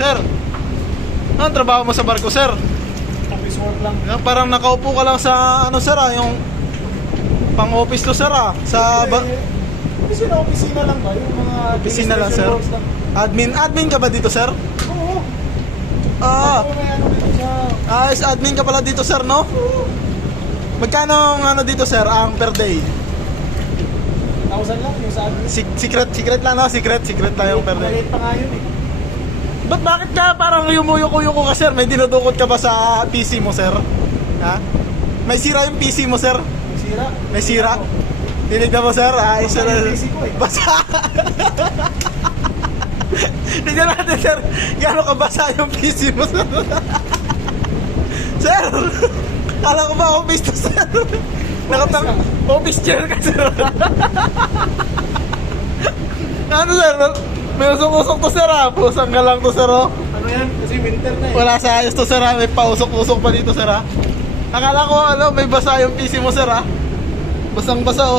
Sir, anong trabaho mo sa barko, sir? Office work lang. Yan, Parang nakaupo ka lang sa, ano, sir, ah, yung pang-office to, sir, ah. Sa, ba- Kasi na opisina lang ba? Yung mga Opisina lang, sir. lang. admin, admin ka ba dito, sir? Oo. Ah, Ako may ano dito sa... ayos, admin ka pala dito, sir, no? Oo. Magkano ang ano dito, sir, ang per day? Thousand lang yung sa akin. Si- secret, secret lang, no? Secret, secret lang yung per day. Maliit pa nga yun eh. Ba't bakit ka parang yumuyuko-yuko ka, sir? May dinudukot ka ba sa PC mo, sir? Ha? May sira yung PC mo, sir? Sira. May sira? Tinignan mo, sir? Ah, isa na. yung PC ko eh. Basa! Tignan natin, sir. Gano'n ka basa yung PC mo, sir? sir! Kala ko ba office to, sir? Nakatang office chair ka, sir. ano, sir? May usok-usok to, sir, ah. Pusang ka lang to, sir, oh. Ano yan? Kasi winter na eh. Wala sa ayos to, sir, ah. May pausok-usok pa dito, sir, ah. Akala ko, ano, may basa yung PC mo, sir, ah. Basang-basa, oh.